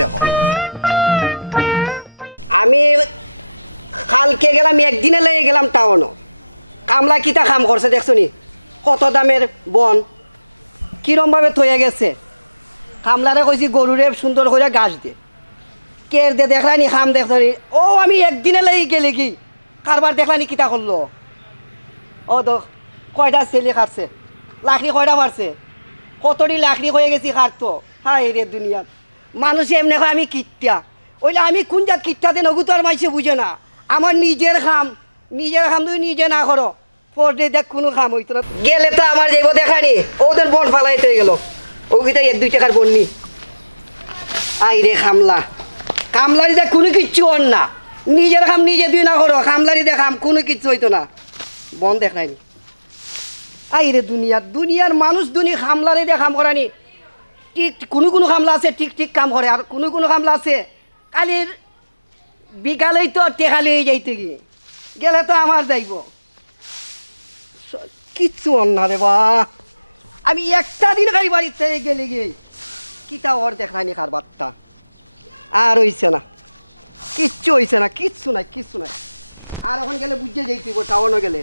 দেখো আমি কালকে গেলাম একদিনে লেগে গেলাম টাউনও কামলা কিতা কাম করছে দেখছো নি কত দামের বন কিরমভাবে থয়ে গেছে কামলারে কইছি গরুরে সুন্দর করে গাছ দে কের দে দেখলানি খাম দেখছো নি ও আমি একদিনে লেগে গেলে কি কারবার দেখলানি কিতা করলো ও তো কয়টা ছেলে কাটছে লাকড়ি কয়টা পারছে কতটি লাকড়ি হয়ে গেছি কাটতো হাই রে দুনিয়াত মানুষে এমনি কয় আমি কিট্টা ওইলে আমি কোন জাত কিট্টাতে নগু তো আর মাইসে বুঝে না আমার নিজের খাম তুমি নিজে না করো পরে দেখ কোনো খাম হইতো না গেলে তো আমার যাইব দেখানি ওদের বন ফালাইতে গেল ওইটা 1-2 টাকার বন্নি আই রে খামলা কামলারি দেখ কোনো কিচ্ছু অন না নিজের খাম নিজে তুই না করো কামলারি দেখাম কোনো কিচ্ছু হইতো না বন দেখায়নি আই রে দুনিয়ার মানুষ দুনি খামলারি দেখাম করানি ঠিক কোনো খামলা আছে ঠিক কাম করে আর কোনো খামলা আছে কালির বিকালেই তো টেকালে যাইতে গিয়ে গেলে তো আমার যাইব কিচ্ছু অন্যা রে বা আমি একটা দিন গাড়ি বাড়িতে গেলে গিয়ে কিতা ওর দেখায়নি কারবারটা আর হইছে না কিচ্ছু হইছে না কিচ্ছু নাই আর এখন গেলে বুঝে যাইতেইব টাউনও গেলে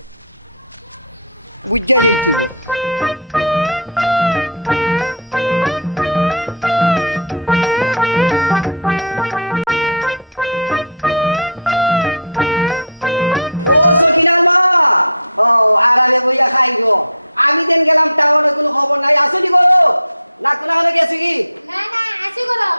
বুঝে যাইতেইব আরামে বইয়া খাইব আমি দেন গেলাম টাউনে কোনো খবর নাই আসনি করো না কোন হলে গেছি কি না আসি করো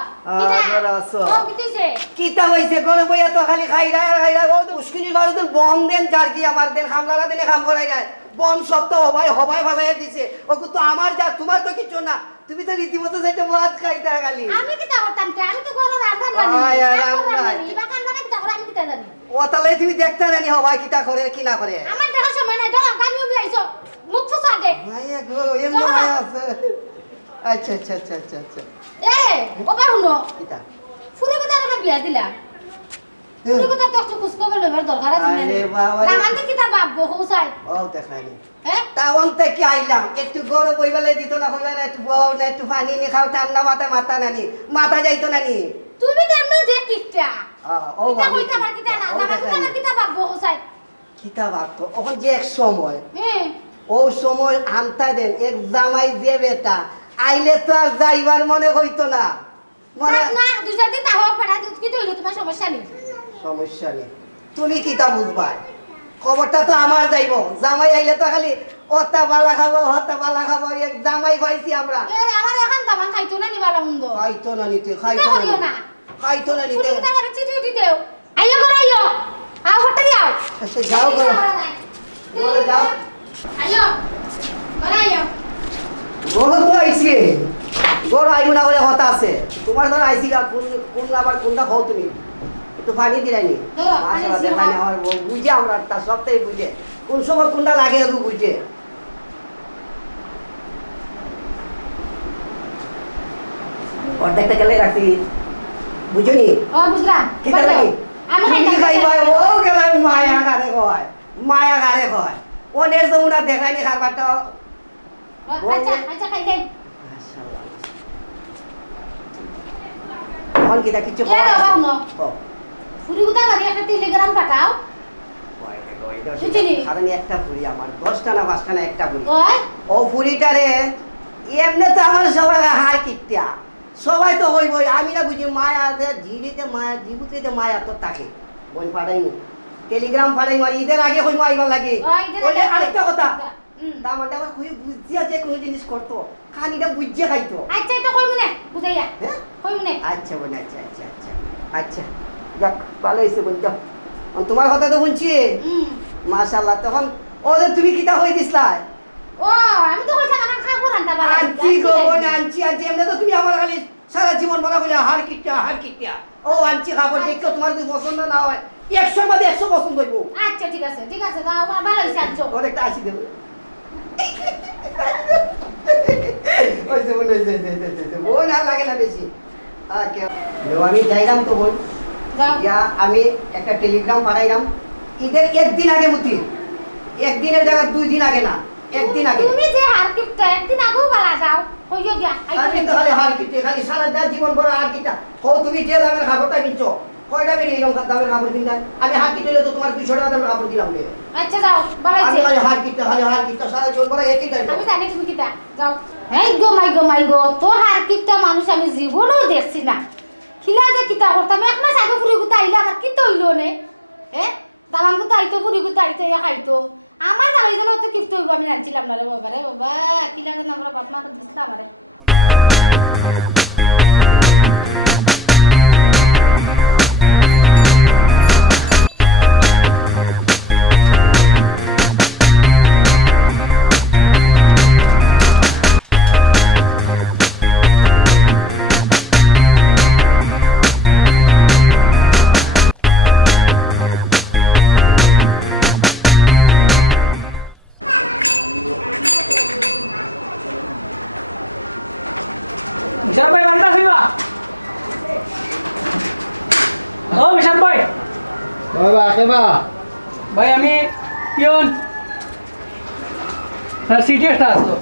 কিতা হইছে করে বইয়া তো খালি খাইরা ও তো মুশকিলের বারে তো বন দেন যার কি আমার দেন খামলারা দেনে কাম করাই যায় বন সব তো হবাই ফালাইয়া দিছে ও তো আমার যা তোমার তো কিছু না তুমি তো রীতিমতো সেটা ভাত খাইতা খালি আমি কিতা করতাম আমি তো ঘরে রান্না জানি বা কান্না কিতা করে আমি কিতা জানি ও তাহলে তুমি দেখতে জানি হবাই কিতা করে কি না করে আমার দেখা সময় নাই দাও আমি উবি আইছো মুখ ফুসা দে মাইয়া গো এম মাইয়া আছে আচ্ছা ওবা হুনো কিতা ফুরে কথা না বিয়া দিলা ফুরে কথা তো একটু খুশ খবর লবার দরকার আছে না আরে বাবা রামানতে কিতা ভাববো হোসাই ও দেখাইনি টাউন থেকে আইলাম একটু গরম বইবেলে দিত না কইবা না একটু বউ না একটু পানি নি খাও ঠান্ডা মাথা নানি মাথা যাইতো নানি তুমি তেমন যে কিটা ও কিতা কইতা পার কিতা না না কিতা ভাববো হোসাই কিতা ভাবতো ওখান যে এক সময় হ্যাঁ ও সময় আনতা দেন এক জামাই যে বেটা আইলে তো আর যাইবার মনে হইতো না মনে না 2-4 দিন তাও পাড়া কি তো হইলো তোমার সমস্যা নেই তুমি কিতা বুঝবা খবরটা তো আমার যাইব জামাই আইলে তো খালি ওতা বালা খাবো এক জামাই পাইছি আমরা আরে আমার এখন দামান খাইতো না নি বালা মুন্দ খাইতো না নিতে তুমি তার চিঠি দেও আইও করে আইও আও হটে যাও আচ্ছা যাও যাও আইও করে আইও গরু তো আইছি গরু আইবো না বলে কথা আছে তোমার ধর আইছি কোন আবার কোনটা খাও তুমি একটু পানি দিলাইনি মাশাআল্লাহ দেখানি আমার বুঝে আমরা তার সবটাই বুঝে কোন সময় কোনটা লাগে একটু বুঝে অর্ধেকটা গেলে রাখছি বুঝুনি বুঝলাম কিতা লাগি আমি খাইবা ও গেলাম মায়া গারে কয় ওনের জমুনা দেখাইনি খাবারটা আচ্ছা খাই যাই মাশাআল্লাহ কোন কিটা কিছু ফুরি গুতা বাড়ি একটা টেলিগ্রাম পাঠাও কারণ একটা ফুরি আমার 10টা না 5টা না একটা ফুরি ও ফুরিটারে এমনি তো আমার সবাই হার কিটটা সবাই তো হইবই আমি না বুঝি মায়া জীবুতে মায়া তো থাকে বই পাঠাইনি টেলিগ্রাম পাঠাইনি ঈদের আগে হইমো আইবার লাগে ওই আরেকটা কথা দামানটা আবার খুবই বুঝিয়া যে কোনো জিনিস করতো খানিটা বুঝিয়ে খাইতো আচ্ছা এটা কই মনে বুঝাইয়া কই মনে আচ্ছা বোন আচ্ছা যাক ভালো হয়েছে বলতো তোমার কথা তো শুনছি মাশাআল্লাহ তখন ওদের তুমি কিতা হই দিছলা ও আমি তো কইতাম আমার খাবো রান্না বাড়া আনছি গো বোন আনছি এমনি তো তুমি আমার খালি সারা জীবন বলা বলে হার কিটা ও আনছি খাবার দেখো তোমার যদি পছন্দ না হয় 100 এর মধ্যে 100 পছন্দ হইব আচ্ছা ঠিক আছে দাও ভালো হইছে আনছো ওর একটা আসি দেব ওইসে বোন আর লাগে না বেশি আমি যাইলাম তো বোন আমি একটা টেলিগ্রাম পাঠাইলাম ঈদের একদিন আগে একদিনের জায়গায় 2 দিন আগে না একদিন আগে তুমি যে হার কিপটা একদিন আগেও বালা যাও কইও গিয়া আমি তো খালি হার কিনতে খালি সারা যা জীবন বড় হার কিনতা তুমি যে দামের খাবারটা কিনছো কয় দামের এরকম দামের কাপড় কিনতা আমি হার কিনতে তো তোমার 200 টাকা দামের কাপড় দিলাম রে আচ্ছা যাও বালা আমি খালি হার কিনতে সারা জীবন বড় একই দাম আমি জানি তুমি কিটা যাও এই গো মাই গো তোর হার কিপটা মানুষ আমি জীবনেও দেখছি না খিলা যে কিতা করতাম এক মাস আগে ফুরি গুতা আইলে আমার কিতা হইলো নে দালান গুতা আইতো ফুরি গুতা আইতো খাইতো আমার জামাই জন্য তো কিফট হইব আমি জানছিলাম না রে বাবা কিলা যেন আমরা বাপ মা দিছিলাম আমারে বিশাল ভাই বাড়িতে আসিবা ও বিশাল ভাই বাবা কেবা ভাই আমি পিয়ন স্যার সিটি একটা আসতো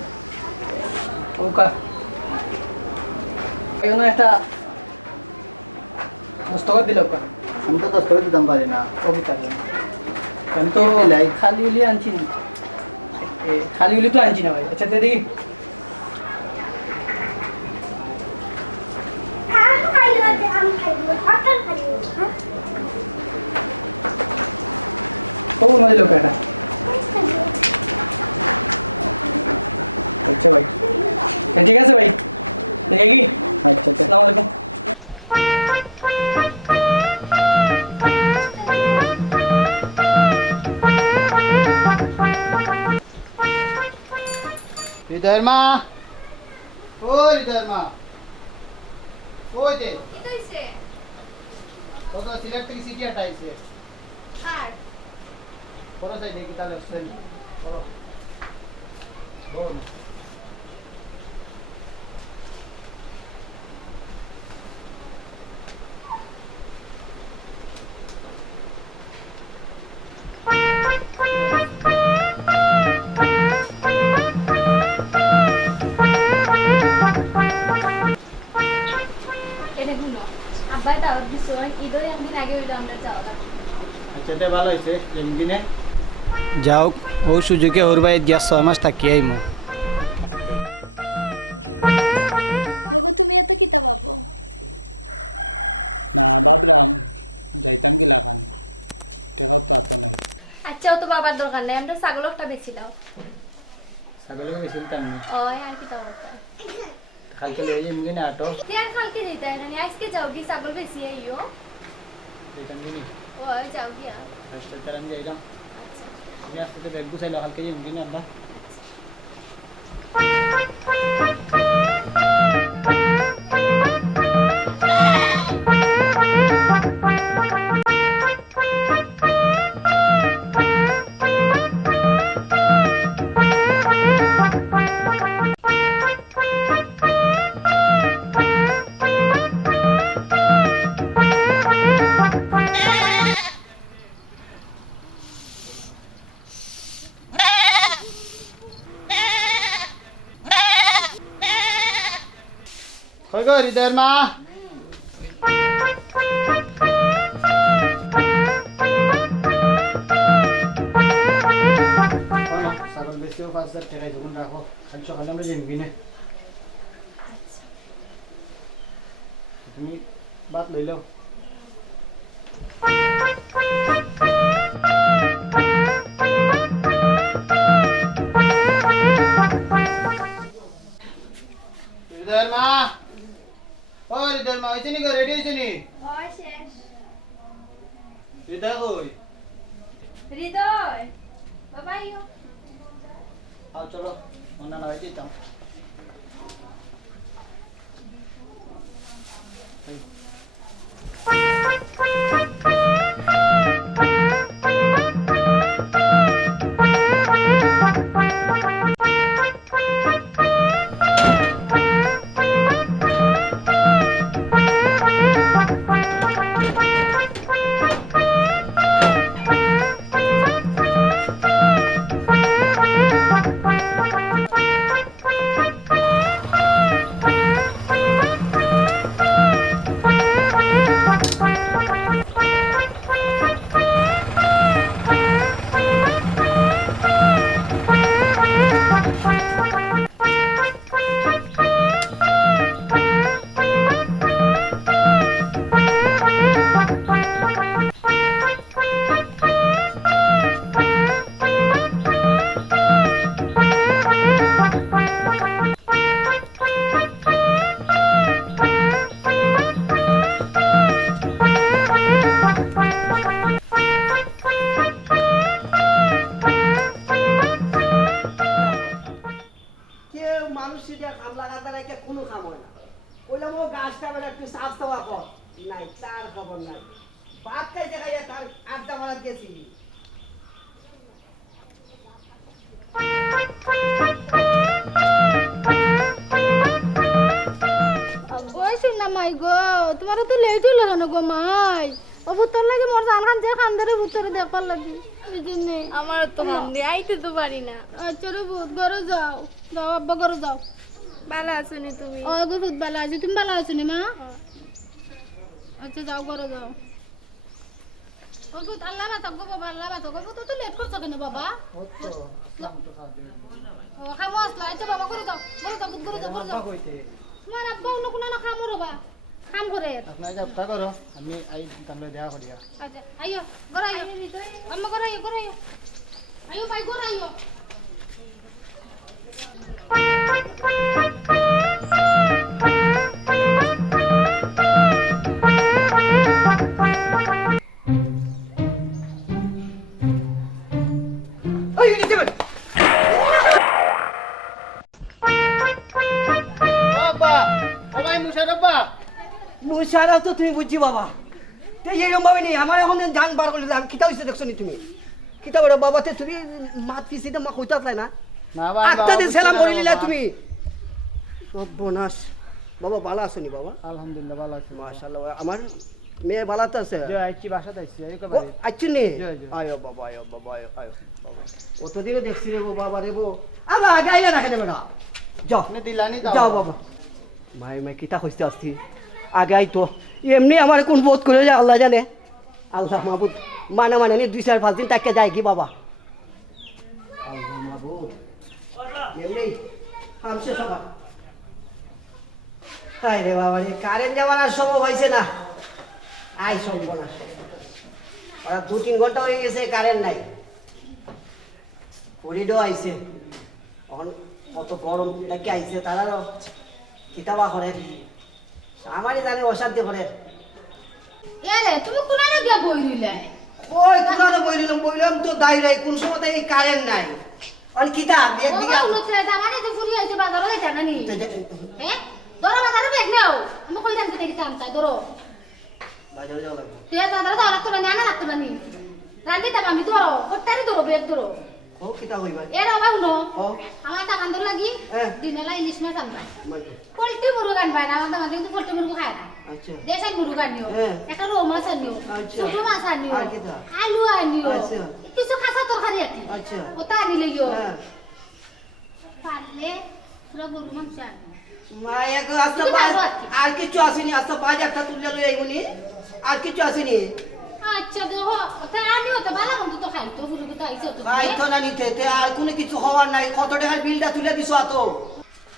ওকা পিয়ন একটা দস্তখত দিল ওকা আমি তো 10 টাকা দিতাম পারি না কবিতা আমি তো খালি উলি আনছি না খালি উলি তো আনছি না ভাই আচ্ছা দেখি কবু নদী লোক এটা আচ্ছা ভাই ঠিক আছে ভাই দেখি আচ্ছা আচ্ছা আসসালামু আলাইকুম হৃদয়ের মা ও হৃদয়ের মা ওই যে কি কইছে কত সিলেক্ট থেকে সিটি আটাইছে আর বড় সাইড দেখি তাহলে আসছেন বড় বড় এনে শুনো আব্বাই দাওয়াত দিছো ঈদের একদিন আগে হইলো আমরা যাওয়া লাগবে আচ্ছা এটা ভালো হয়েছে জন্মদিনে যাও ওর সুযোগে ওর ভাই দিয়া 6 মাস থাকিয়ে আইমু হগো তুমি এত কিতা পাবো না ভাবলাম যাইতাম গিলা খান টেকাও তো আতো নাই আচ্ছা অত বাবার দরকার নাই আমরা ছাগলটা বেচিলাও ছাগলের বেশি দাম নেই ওই আর কিতা বলতা কালকে লই যাইম কিনা আটো তুই আর কালকে যেতে এখানে আজকে যাও কি ছাগল বেশি আইও যাইতাম কিনি ওই যাও গিয়া আচ্ছা তার আমি যাইলাম আচ্ছা তুমি আস্তে আস্তে ব্যাগ গুছাইলো কালকে যাইম কিনা আমরা কই গো হৃদয়ের মা ছাগল বেশিও 5,000 টাকায় যখন রাখো কাল সকালে আমরা যাইম কিনে তুমি বাত লই লও হৃদয়ের মা ও হৃদয়ের মা হয়েছে নি গো রেডি হয়েছে নি ওই শেষ হৃদয় ওই হৃদয় বাবা আইও আও চলো মনে না হয়েছে তো মানুষ সিটা কাম লাগাতে রেখে কোনো কাম হয় না কইলাম ও গাছটা বেলা একটু সাফ সাফা কর নাই তার খবর নাই ভাত খাইতে খাইয়া তার আড্ডা মারাত গেছিলি ওই শুন না মাই গো তোমার তো লেট হইল কেন গো মাই ও ভূতর লাগে মোর জান খান যে খান ধরে ভূতরে দেখবার লাগি এই জন্য আমার তো মন দিয়ে আইতে তো পারি না। আচ্ছা রে ভূত ঘরে যাও যাও আব্বা ঘরে যাও ভালো আছো নি তুমি? ও গো ভূত ভালো আছে তুমি ভালো আছো নি মা আচ্ছা যাও ঘরে যাও ও ভূত আল্লাহ বাঁচাও গো বাবা আল্লাহ বাঁচাও গো ভূত তো লেট করছো কেন বাবা ও খামো আসলা আচ্ছা বাবা ঘরে যাও ভূত ঘরে যাও ঘরে যাও তোমার আব্বা অন্য কোনো না খামো রবা কাম করে আপনার যাত্রা করো আমি আই তাহলে দেখা করিয়া আচ্ছা আইও ঘরে আইও আম্মা ঘরে আইও ঘরে আইও আইও ভাই ঘরে আইও ওই নিচে বল বাবা ও ভাই মুশারফা মুশারা তো তুমি বুঝছি বাবা তে এইরকম ভাবে নেই আমার এখন জান বার করলে আমি কিতা হইছে দেখছো নি তুমি কিতা বড় বাবা তে তুমি মাত পিছিতে মা কইতা চাই না না ভাই আত্মা দিয়ে সালাম করে নিলা তুমি সব বোনাস বাবা ভালো আছো নি বাবা আলহামদুলিল্লাহ ভালো আছি মাশাআল্লাহ আমার মেয়ে ভালো তো আছে যে আইছি বাসাতে আইছি এই ও, কবারে আচ্ছা নে জয়, জয়। আয়ো বাবা আয়ো বাবা আয়ো আয়ো বাবা অতদিনে দেখছি রে গো বাবা রে গো আবা গাইলা রাখে না বেটা যাও আপনি দিলানি দাও যাও বাবা মাই মাই কিতা কইতে আসছি আগে আইতো এমনি আমার কোন বোধ করে যায় আল্লাহ জানে আল্লাহ মাহবুদ মানে নি 2-4-5 দিন তাকে যায় কি বাবা আল্লাহ মাহবুদ এমনি হামছে সবার হাই রে বাবা রে কারেন্ট যাওয়ার আর সময় হয়েছে না আই সর্বনাশ ওরা 2-3 ঘন্টা হয়ে গেছে কারেন্ট নাই পরিডো আইছে এখন কত গরম নাকি আইছে তারারও কিতাবা করে আমারই জানে অশান্তি করে এরে তুমি কোনারে গিয়া বই রইলে ওই কোনারে বইলাম তো দাইরাই কোন সময় এই কারেন্ট নাই আর কিতাব ও একদিকে বাবা উনতে দামানে তো ফুরি আইছে বাজারে যাইতা না নি হ্যাঁ ধরো বাজারে বেগ নাও আমি কইলাম যে দেখি টান তাই ধরো বাজারে যাওয়া লাগবে তে বাজারে দাও লাগতো না না লাগতো না নি রান্দি তা আমি ধরো ওটারি ধরো বেগ ধরো ও কিতাব হইবা এর বাবা উনো ও আমার তা বান্দর লাগি হ্যাঁ। দিনেলা ইলিশ মাছ আনবা মাইকে পোল্ট্রি মুরগ আনবা না আমার দামাতে কিন্তু পোল্ট্রি মুরগ খায় না আচ্ছা দেশাই মুরগ আনিও হ্যাঁ। একটা রৌ মাছ আনিও আচ্ছা। ছোট মাছ আনিও আর কিতা? আলু আনিও আচ্ছা। কিছু খাসা তরকারি আছে আচ্ছা ওটা আনিলে গিও হ্যাঁ পারলে পুরো গরু মাংস আনিও মায়া গো আস্তা তুমি পাঁচ ভালো আছি। আর কিছু আসেনি আস্তা 5 তুললে লই আইবনি আর কিছু আসেনি আচ্ছা দেখো ওটা আনিও তো ভালো মন্দ তো খাই তো পুরো তো আইছো তো খাইতো না নিতে তে আর কোনো কিছু হওয়ার নাই কত টাকার বিলটা তুলে দিছো আতো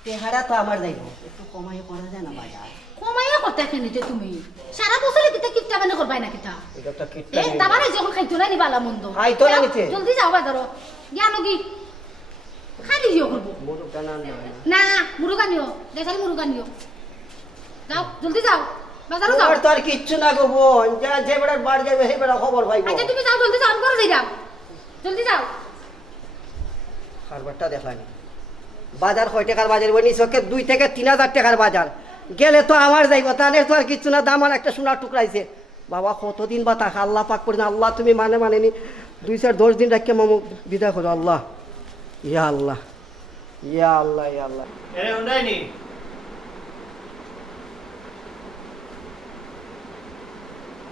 তেহারা তো আমার যাইব একটু কমাই করা যায় না বাজার কমাইয়া কথা খেনিতে তুমি সারা বছরে কিতা কিপটা বানে করবাই না কিতা এটা তো কিটটা এই তাবারে যখন খাইতো না নি বালা মন্দ খাইতো না নিতে। জলদি যাও বাজারো জ্ঞান কি খালি জিও করবো মুরুগটা না না মুরগা নিও দেশালি মুরগা নিও যাও জলদি যাও বাজারও যাও আর তো আর কিচ্ছু না গো বোন যা যে বেড়ার বার যাবে সেই বেড়া খবর পাইবো আচ্ছা তুমি যাও জলদি যাও আমি করে যাই জলদি যাও কারবারটা দেখানি বাজার কয় টাকার বাজার বনি চোখে 2 থেকে 3000 টাকার বাজার গেলে তো আমার যাইব তাহলে তো আর কিচ্ছু না দাম আর একটা সোনার টুকরাইছে বাবা কতদিন বা তাকা আল্লাহ পাক করে না আল্লাহ তুমি মানে নি 2-10 দিন রাখকে মামু বিদায় করো আল্লাহ ইয়া আল্লাহ ইয়া আল্লাহ ইয়া আল্লাহ এরে উন্ডাইনি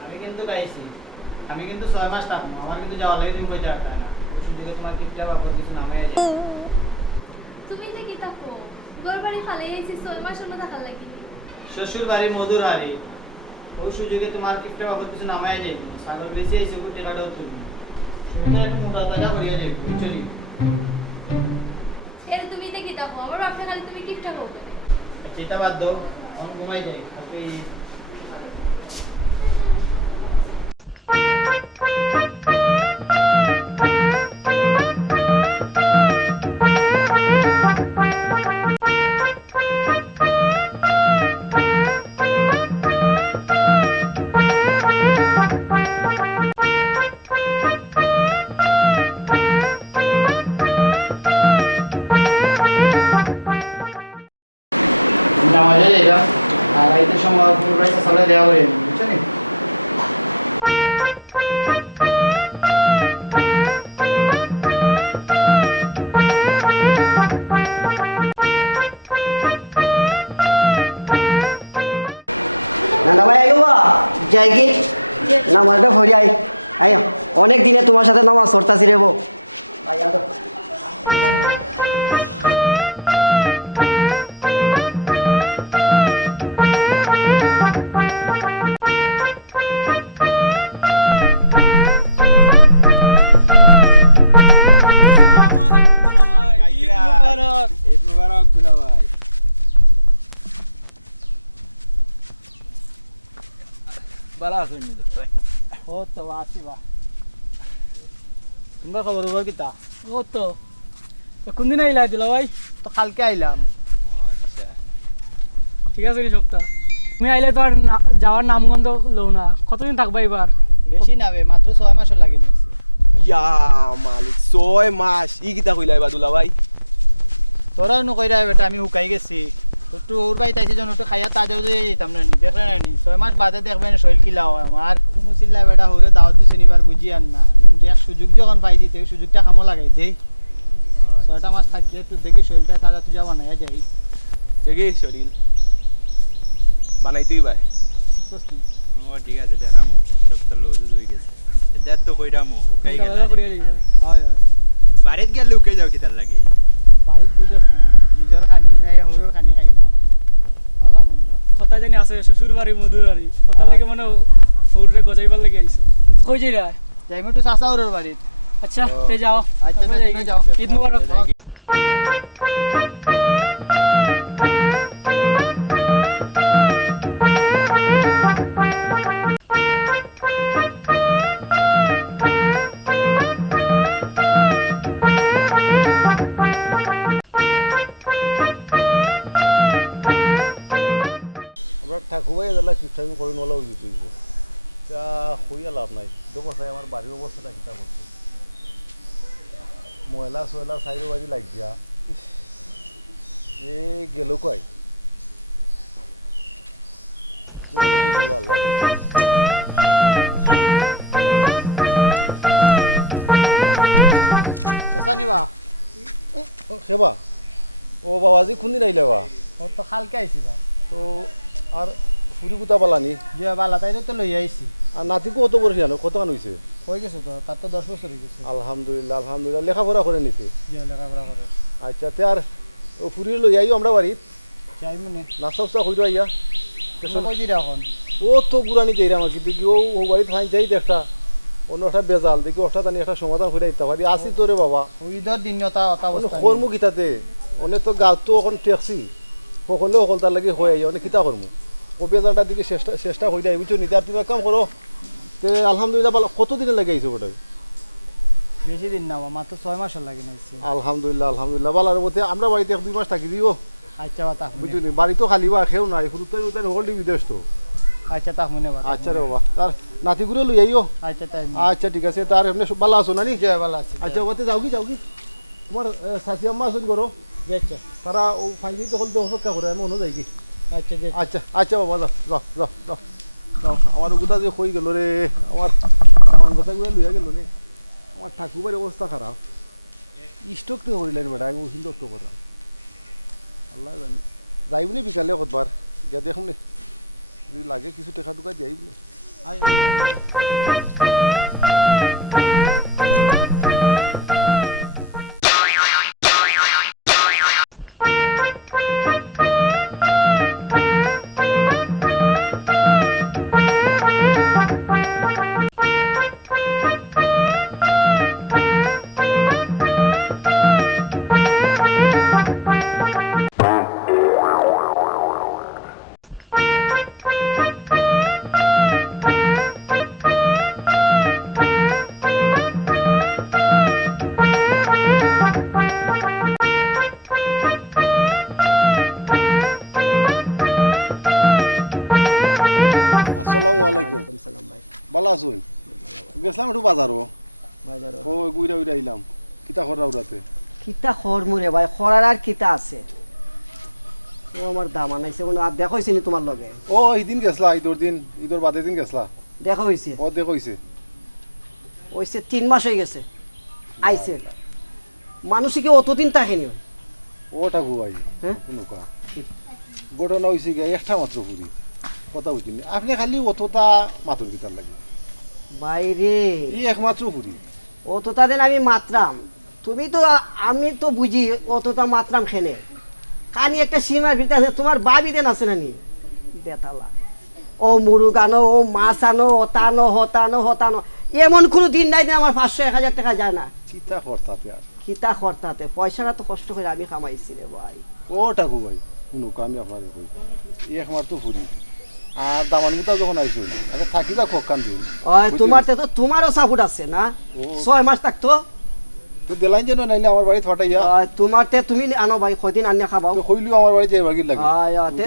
আমি কিন্তু গাইছি আমি কিন্তু 6 মাস থাকবো আমার কিন্তু যাওয়া লাগে তুমি কই যাটা না ওষুধ দিকে তোমার কিপটা বাপর কিছু নামাই যায় তুমি যে কি থাকো গোর বাড়ি ফালে আইছি 6 মাস হলো থাকার লাগি শ্বশুর বাড়ি মধুর হারি ওই সুযোগে তোমার কিপটা বাপর কিছু নামাই যায় ছাগল বেশি আইছে কুটি কাটাও তুমি সুবিধা একটু মোটা তাজা করিয়া যাই চলি এর তুমি যে কি থাকো আমার বাপটা খালি তুমি কিপটা কও করে আচ্ছা এটা বাদ দাও অন ঘুমাই যাই কালকে নামাজে যাইলাম আর আইতে সময় পুরো চলে দেওয়া হয়ে বুঝছো নি না ভাই আইও বা যাই কি নামাজটা ভরি আইও অনেক দিনে তোমার সাথে নামাজ পড়তাছি রে বউ ঈদ মুবারক দুলা ভাই। ভালো আছেন নি ভাই? ও তো আছি বা তোমরা খবর খবর কিতা ও তো কোন দিন আইলা দিলা ভাই তো কালকে আইলাম আচ্ছা ঠিক আছে নি সপ্তাহ তুমি আইলে তো আর যাওয়ার নামগন্ধ লও না কতদিন থাকবা এবার বেশি নাবে মাত্র 6 মাসও লাগি নিয়েছি ইয়া মালিক 6 মাস ই কিতা কইলাই বা দুলা ভাই তোরাও নকইরা বেটা আমি হুকাই গেছি তো ওর বাড়ি তাইছে জন ওটা খাইয়া তাজাও দিয়ে যেতাম না নি দেখলে না নি 6 মাস বাদে দেখবেন শৈল কিলা হয় আমার কোনো চিল্লা বেটা হরে দাওয়াত দিছে নিবার বুঝি আর না যে সুযোগ যখন পাইছি সেই সুযোগটা কামো লাগাই দেই 6টা মাস থাকি একটু দেখি শৈলটা তাজা তুজা বানাইয়া যাই দেখি শরীর বানাইতেই ভাই সস্তি ও ঠিক আছে দেখামো সপ্তাহ লোজ হয়ে গেছে দেখ তো কইরামো উকাই গেল করিয়া দিই ভাই হয় হয় বাড়িতে গেলে উকাই যাও কিতার লাগে বাইক বুঝছ না নিজের খানি না ইয়া হরের খানি খাইলাম ভালো মন্দ কথা জানি আছে শ্বশুর বাড়ি মধুর বাড়ি কথা লাগে মানে হৌরে গজাইবার লাগে আইছো কই যাই রা যাইম একটু চাচা হরের বাড়িত আচ্ছা তে যাও আচ্ছা আমরা তুমি যাও ঈদ মুবারক আমরা ঠাকুমাই এদালা কিপটামি করে নলা উঠি তুইব তা হইয়া লাভ নাই দেখো চাই আমার বাড়ির অবস্থাটা কিতা করছে ময়লা সয়লা সাইডে বাজি লাগ দিয়া ইস এ গেল কয় কোন লাগে গেল আল্লাহ চাচা নিবা ও খেবা ও বাবাজি কোনদিন আইলে বা ও তো কালকে আইছি বা তো আর ফুরি কুতা পালানি যে বালা তাইলে তো লই আইছি আর নাতিকো কত বড় জানো কত কান হয়েছে হয়ে গেছে তো তার তো 10 বছর হয়ে গেছে আলহামদুলিল্লাহ আলহামদুলিল্লাহ লেখাপড়া করে নিতে যে লেখাপড়া করে আচ্ছা তে আর ও ফুরি লই আইও আমরা বাড়িত চাই মনে নাস্তা উস্তা কইরা আইয়া তো কই দিরা এখন ও তো গুরানি যাই আমার কিন্তু কি ও বাড়িতে ফাইন যাই একটা অন্য একটা বেজাল দেখি ওটা জানি একটা সমাধান করে দিতে পারি আসি তোরে বাবা ঈদের দিন অতা অবস্থা কর্মু কিতাতে অনেক তো গাঁত তো এখন টেকছি সকলেও সকল তার লাগে হয়ে আই অনেক কিতা করমু ও বেজালটার দিকে চেষ্টা হয়ে যায় বুঝছো নিতে আর তুমি এক কাম করো তে আলহামদুলিল্লাহ ভালো কতদিনে লাগে আইছো ওটা বেশি দিন না বা মাত্র 6 মাস লাগে নাইছি আলহামদুলিল্লাহ আলহামদুলিল্লাহ ভালো আর মধ্যে আমরা বাড়িতে 1-2 মাস থাকি দিও আচ্ছা বাতা বুঝছো নি বাড়ি তো খালি বা খেও নাই ফুরুতাই উতাই হল বিদেশ তো আচ্ছা তাক মনে বাতা আচ্ছা রে বাবা তার নাতিগুলো লই আইও আচ্ছা তাই আচ্ছা ঠিক আছে তার এমনি ভালো আছো নানি জয় ভালো আছি আচ্ছা ওতে যাও কি তোমার শাশি আম্মা আসুন করো আচ্ছা তারা ও ফাইনালি তখন তো অপেক্ষা করে আমি অন্য যাই কি আচ্ছা যে আচ্ছা আচ্ছা বাবা যাও যাও যাও যাও যাও আমার ওগুলা যে হয়ে গেল রে আমার নামান কথাগুলো লইয়া গেল রে আমার ঠাকুরের অবস্থা খারাপ স্টক তো করিলেন বেটা আমি ওষুধ তো করলাম আল্লাহ জানি যাইব নি বিকালে কতবার গিয়া দেখুন নি যদি লাগে কিছু টেকা টুকা যাইব নি আসসালামু আলাইকুম ভালো আছুন গেছিলাম একটু বাজারও ও গুইরা উইরা আইলাম কিতা করা উড়াতে কিতা খর মুরে ভাই খরার আর কিতা আছে ও আমার দাম আনাইছে কোনো আর দেখা হয়েছে নি তোমার লগে ও ঈদিন গেছলা ঈদর বাদে দিন গেছলা দেখা হয়েছে ও দেখো হইছে হয়েছে 3 মাস হয়ে গেছে আইছে মানুষই কি অতদিন থাকেনি ওটা ভাই হ্যাঁ নৌকা ঘটনা হয়েছে গিয়ে একটা মাত্র পুরি কথা বুঝিনি আপনি খালি অতটা মাতুর গীতার লাগে বাইরে এই একমাত্র পুরি অতটা দিন আমি মাত্রাম তুমি তো আমি তো বুঝি অতটা মাত্রাম খেলে কানি একটা সীমার ভিতরে আছে তোমার বাবি দেন আছে না নি বেতালা ও মুরুগ আনো ও মাছ আনো হতানো হতানো হতানো এমন কোনো দিন নাই যে আমার 500-1000 টাকা যায় না চিতা করতাতে আর কিতা খরতাতে পয়সাটা তো কষ্ট করে আমি কামাইছি রে ভাই ওটা ভাই নৌকা আমি আপনাকে কই এই একমাত্র পুরি আর দামান গুতা যখন আইসো আগে থাকি যা খকান দিন ওই তোমার তো তোমারও সাপোর্ট আছে না ও। 6 মাস থাকতো তো দেলাইন যেন নাইলে আমার বাড়ি ফাটাইয়া তোমার তে তুমি আনো ভাই কয়দিন আনিয়া খাবাও তো কইলিও আমার বাড়ি যাই বাগির লাগে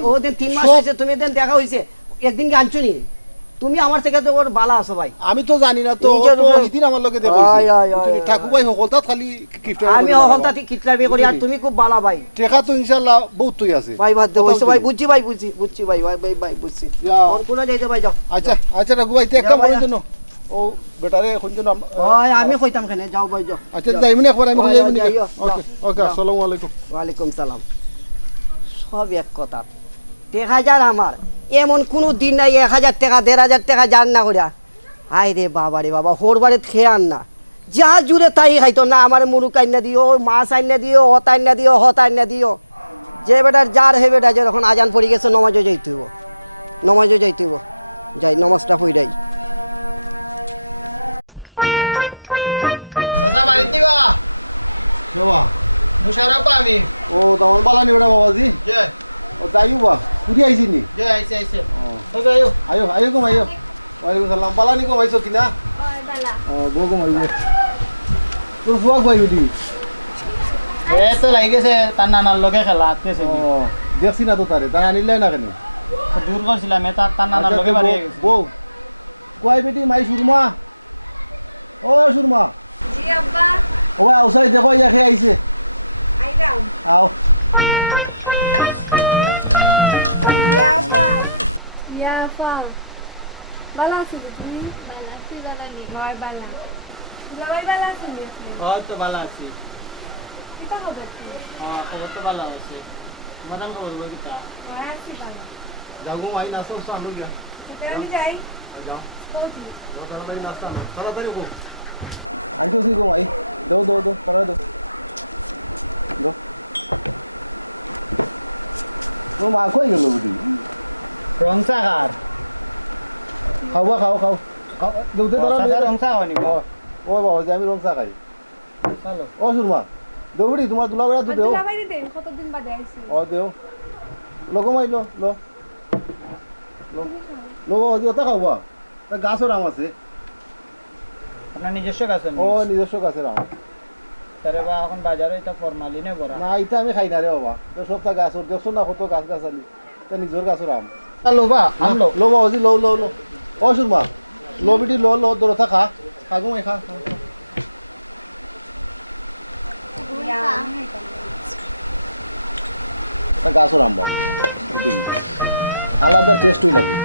ও দিন 3 মাস সব- হয়েছে তুমি দিন দেখা হয়েছে একদিন কি আনছো নি তুমি আমার থেকে তো ওর বালা আছো ভাই আমি তো জানি না তো নিজের তো উপর- ইদিন আমার লগে দেখো আয়, আয়, আয়, আয়। ঠাকুর ভাই সকলতা খালি কিফট আমি হলতা কিটলাবি করি আর তুমি খুব বালা ভাই টেকা তো ইনশাআল্লাহ বহুত তুই আছে ভাই বাদ দেবো কোথাও ভাই দিবি। বুঝছি ভাই বুঝছি ভাই ভাই বুঝছি ইয়া। কোন কোন যাইতে ভাই যাও আচ্ছা আচ্ছা ঠাকুর ভাই তো একটা যা ভাই, মনে যা। জন্য ও বেটারে এখন জন্য ওই আমি কইতাম খানে যাও ভাই যাও আচ্ছা যাইমনি একবার আমি কই যাইমনি যাইও, ওকে যাও, ওকে যাও। আসসালামু আলাইকুম ওয়ালাইকুম সালাম সব এক কথা 1000 আমার এমন কোনো দিন নাই 1000 টাকা 1500 টাকা জান না করিয়া আই রে বাবা হোরবারে খেয়ান না যা জুড়ে তাই খাইতো না আমার মুরুক আইনা দিও মাছ আইনা দিও হত আইনা দিও যে বেটার যার হে বেটা যখন আজান পড়ে গেছে নমাজও যাইতেইব যাই নমাজটা পড়াই চাচা বাড়িত নিবা বাবা মুশারফ আমি ও দামান বালা নি বেটা বাবাজি যে ও যাইও বা পুরি আইছি নি যে আইছে ওকে আয়ো আয়ো আয়ো কম আয়ো ওয়ালাইকুম সালাম বালা নি কম আইছো কিনা ওই বালা ও গো কম আইবে তোর ফুয়া কই বিটি এ তো লাগেছে তার নানার লগে খেলা আটকেছে ও দেখছি না তো তারে তাই আনিলাই না কেন দূর করছিলাম তার নানার লগে বাড়ি গেছে বউ কই বেটি মাই সুরমা ও সুরমা জি আব্বা ও ভাই আউসাই দেখো ইয়াকে আইছে আইরাম আও ইয়াফা বালা আছে তুমি বালা তুই বালা নি নয় বালা দুলাভাই বালা আছে নি ও তো ভালো আছি কিতা খবর তুই খবর তো ভালো আছে তোমার খবর বই কিতা ওই আছি বালা যাও গো মাই নাস্তা উস্তা আনো গিয়া কোথায় আমি যাই যাও কোথায় যাও তাড়াতাড়ি নাস্তা আনো তাড়াতাড়ি গো আইতো সি গো মাই দাও তাড়াতাড়ি দাও ও মা কই গেল বুটি রংসা কার খাও খাও দেউতে চাচা রংসা হয়নি ও বাবা যে আমি রং চা খাই চলো ও সুরমা দৌড়ি তোমার দুলাবেড়া তো দেও দুলাভাই দেন কতদিন বাদে আইছি ও দেও লোক মাই লো বাবা ওটা খাওয়া তা গাছও আম আছে আপনার নিজস্ব গাছ ও নিজস্ব গাছের আম তারে বা এখন বাজারে এটা ফরমালিনে ভরা না এটা আমি খাই না রে বাবা তো সবটা গাছর দেখছো না কত গাছ গাছালি তা নিজের গাছের আম লোবা আমলো লো বাবা জি লো ও সুরমা লো বিটি লো দরতা খা খাগো মাই খা তা গাছর আম বা আলাদা টেস্টই লাগে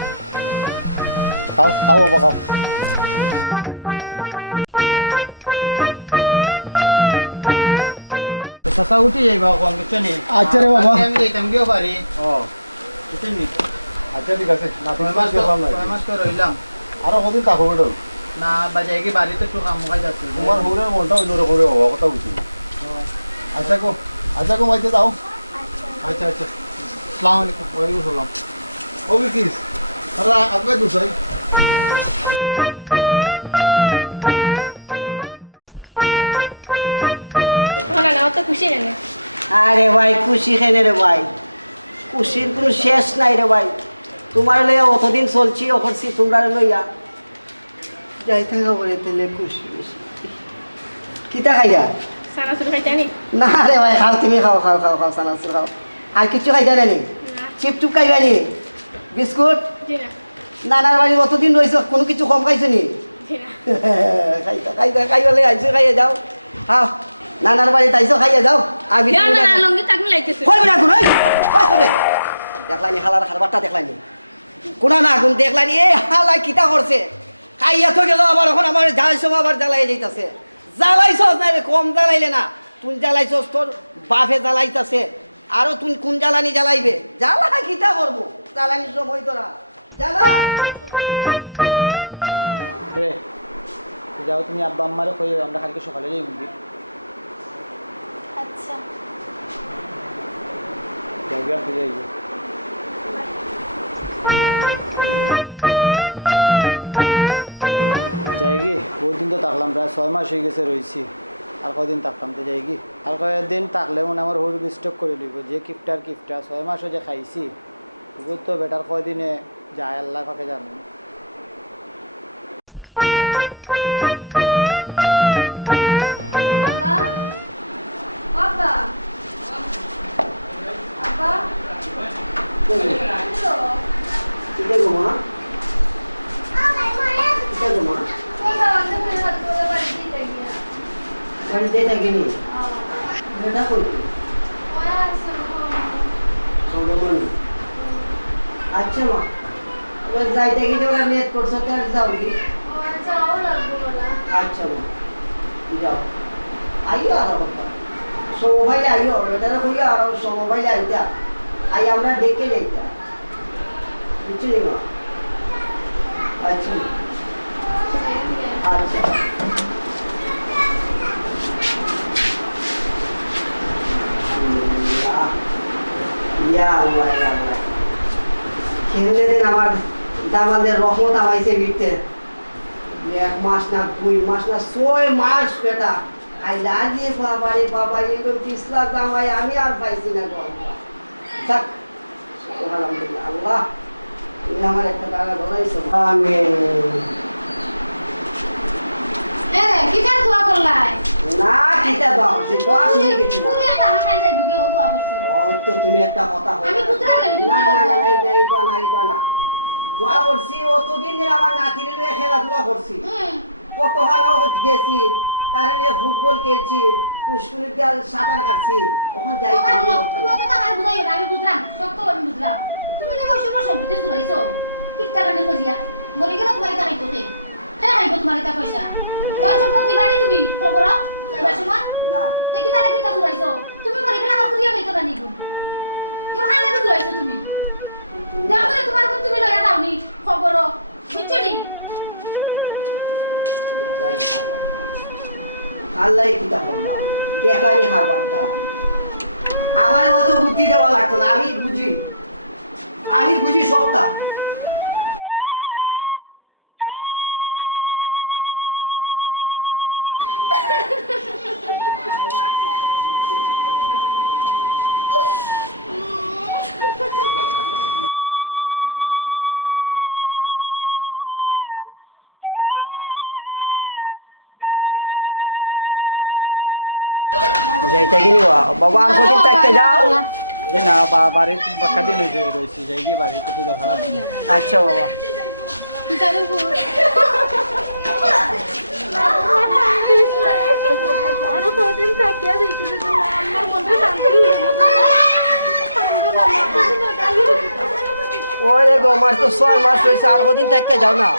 খাও বাবা খাও চাচা উঠি যাইবা কোন কিছু নেই আচ্ছা রে বাবা। আমি যাইতাম গিয়েও পারি ও কিছু নেই আচ্ছা ঠিক আছে না ছয় মাস ছয় মাস তো রইলাম আরো কদিন থাকো বেটো না বাজাই কি বাড়িতে একটু কাম কাজ আছে তোমার হৌরের মনটা অন্যরকম রে বাবা কথা বুঝছি আচ্ছা গো মাইতে যাও আচ্ছা আসসালামু আলাইকুম ওয়ালাইকুম সালাম ও বিকিস আরে আগে দুসাই না না অত খুশি না আরে ভাই খুশি খেলে রে ভাই খুশির কোনো শেষ নাই রে ভাই তোমার লইয়া অতদিন চলছি অকরছি তোমরা লইয়া যাই থাকা বলে তেলে খুশি কিতা খাইয়া সানা শুরু খাইতে আনি না রে ভাই খাও তুমি খাও সানাসুর খাও আর কিছু খাইতে নি চিপ চুপ খাইবা নি বিস্কুট জি না নানার বাড়ি অতদিন রয়েছ কোনো কিছু কম খাইছো নি জি না খাইবালে আইসো খাইয়ে যাও খাও নানার বাড়ি তাইছো খাইয়ে যাও আমি না না লঙ্গি টাকনি লাইতেছে কই বেটা দেখলানি হালার খারবারটা দেখলানি কোনা না আগুন দেখলানি এই হালাই কিতা করছে খাইয়া তো গেল আবার এখন আমার জ্বালাই সব আবার জ্বালাই যাইতাছে জ্বালাইছস না রে কম জ্বালাইলে না তুই জ্বালাইছস তোর বাপে জ্বালাইতাছে আরো তুই কোন জ্বালানি জ্বালাইবে জ্বালা কিতা করবো জ্বালানি সব হইতো না জ্বালা রে যাও তুমি আব্বা আম্মারও কই আমরা কালকে সকালে যাই মুভি আচ্ছা যাইবা ফিরে আইবো যাই কি বহুদিন তো থাকলাম প্রায় 6 মাস হয়ে গেছে রয়েছি আর কদিন থাকতাম তো যাই কি আর কয়েকদিন থাকলে মনে আমার হরু স্টক করে লইব যে কিফটার 6 মাসও যে খাইছি এগুলো তো বেটার কয়দিনে যায় আল্লাহ পাকে জানেন আব্বা আব্বা ঠিক আছে মা ঠিক আছে মা বাড়িতে থাকিনি বেটা করছি সৌরমণি আচ্ছা মা এবার যাইতে গিয়ে ওরা নেট করছো তো আর যাও কি আচ্ছা মা যাও আইও আর সমবাইলে আইও বেটারা কইয়া আর সমবাইলে আইতা আই আমরা দেখে যাইতা বুঝলি মা আচ্ছা আচ্ছা ইয়া আল্লাহ ইয়া আল্লাহ খেললে দিন আমার দামাদের রহমত আমাইছে বিতে 1 মাস না 2 মাস না 6 মাস বেটা আই লাগে বাবা এগুলো 20 লাখ দামাই আমি আর পাইছি না গো থাক আলহামদুলিল্লাহ আল্লাহ তুমি আমার একটা টাকা ধরাইছো আমিন কিটা দোয়া করলাই না কিটা দাও সে দোয়া তুমি কিছু না তুমি একটা আমার খাই যাইবো কি ও দোয়া করছো তো তুমি একটা কথা আমি পুত্রা নেই না দোয়া করছি অতদিন ধরে আমার নাতির নিয়ে খেলাধুলা করছি কত হালো গেছি তার নিয়ে ফুটবল খেলছি পুষ্কুনি দিয়ে সাঁতার কাটছি ওখানে যাই তুমি তো আমার বুঝাইও না আমি বুঝলাম সব তো আমি বুঝলাম তুমি যে কইছো না সম্পত্তি চুরাইছো কিটা কানে কইয়া মরে গেল তোমার এটা খাইতো কে কেন খাইব তোমার এটা পয়সা তোর সম্পত্তি বানি তুমি খবর যাইবার সময় না তে কিটা লাগি তা চুরাইছো তুমি মরে গেলে আমার কুড়িয়া খাইতো না নিগো তোর খাইলে কি চুরাইছো তুমি দেখো যে তোমার কোন তুমি লয়া দাওনি খবর বুঝছো নি আল্লাহ কিতা হলো দেখানি খাবারটা আমার অত বুদ্ধি দেওয়া লাগতো না আমি বুঝি সবটা যাইতে গিনি বাবা আর কদিন থাকতে যাও যে না বাড়িতে বাক্কা দিন রয়েছি যাই গিয়ে বাড়িতে একটু দরকার আছে আচ্ছা বাবা আরো কদিন থাকিয়া যাইতে আমার মনে শান্তি ওরে গো আমার তো 6 মাস হয়েছে আর কদিন থাকতে যাও না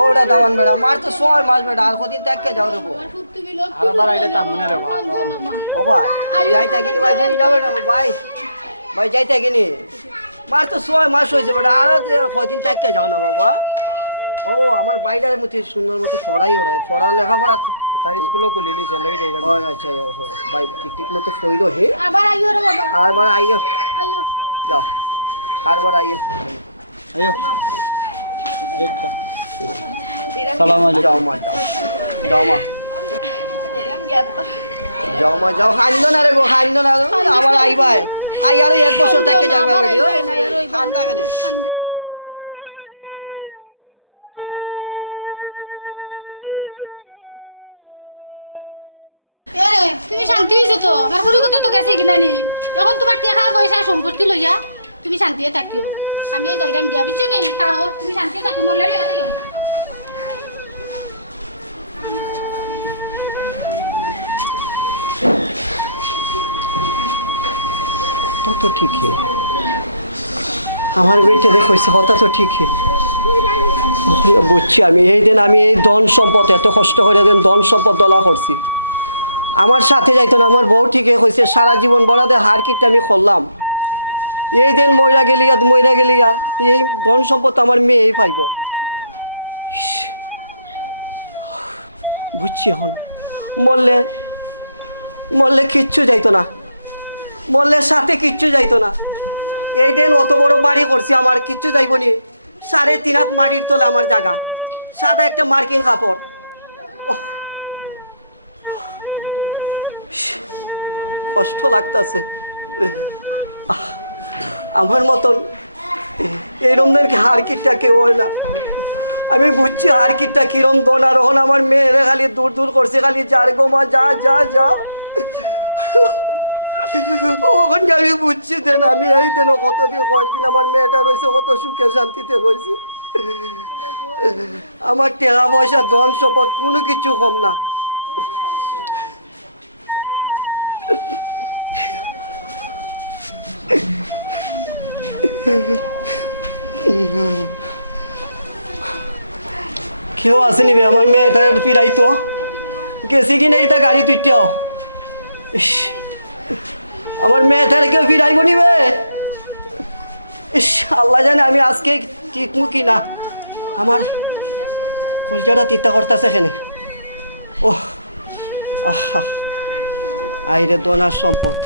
ওটা দাওয়ান বেড়া আমার তো 6 মাস বেড়া আর কদিন থাকতে যাও রে গো আর আবার আইলে তার মনে রে ও ভাই যাইতে গিনি ভাই তুমি যাবে না ভাই যাইতে গিনি মার তো 6 মাস হয়েছে বেটা আর কদিন থাকতে যাও না বাবা ও আমার বাইরের মধ্যে সুন্দর মতো পড়াই ওরাই পড়া লেখাপড়া তার স্কুলও খুলিলি চলে যাই ও আচ্ছা ভাই ঠিক মতো ফইরো হে আবার আইও রে বাবা আরবার আইও আইও যাও আরবার আইও আইও দেখো সালাম আলাইকুম যাও মা যাও মা যাও খাইন্দো না রে গো খাইন্দো না আবার আইবাই আই আরো 1 বছর থেকে যাবে ভিডিও ঠান্ডা কেন এরে তুমি শান্তি হইছো তো আমার পুরো কথা তো গেছে কিনা নি এখন তোমার টাকা পয়সা সম্পত্তি লইয়া তুমি শান্তিতে থাকিও আমি যাইরাম গিয়া বিছে নি তাও তুমি শান্তিতে থাকি মরলে লইয়া যাইও কথা তো ঠিকই, আমার বেটে দেখছে কথা তো ঠিকই। বুঝছি আমি এই দিন আমি এই ধন সম্পদ এত কষ্ট করে দিন ধন সম্পদ দলা করছি, আমার সাথে যাইতো না। আমার বউ ঠিকই হয়েছে, সারা জীবন বড়াতে হার কিটটা আমি করলাম। এই দিন ময়রা গেলিয়া এই ধন সম্পদ আমার মেয়েই পাইব। বুঝছি এখন মরলে কিচ্ছু যাইতো না, মরলে সাথে কিচ্ছু যাইতো না। এই দিন অত বড় বাড়ি করছি, আমার কিচ্ছু যাইব নি। 3.5 হাত মাটির তোলে আমার জায়গা, সাদা একটা মার্কিন কাপড়। কষ্ট লাগতেছে। আমার মতন এরমদেরকে হারকিটটা কেউ হয় না। আমি বুঝছি হারকিটটা কিরম দোনা। রহন আমার মেয়েরে খালি দূর করছে, খালি যার গোমা যা যা যা। ওখানকে আমি বুঝছি দেন আমি এই দেন কতদিন কয়েকদিন আমার মেয়েটা রয়েছে, কত সুখে শান্তিতে রয়েছে। আমার টাকা পয়সা ধন সম্পদ কোনো কিছু কম না। কেউ আসেনি বে আমার মেয়েটা ফিরাইতো, গেছি কিনা এটা গাড়ি তুইটাও। আমার মেয়েটার কেউ ফিরাইব নিবে, আল্লাহ জানে আমি আজকে ঠিক মুখি না। আমার কলজাটা তিতা করতেছে এখানে। ও আহা আইরে দোনার সম্পদ।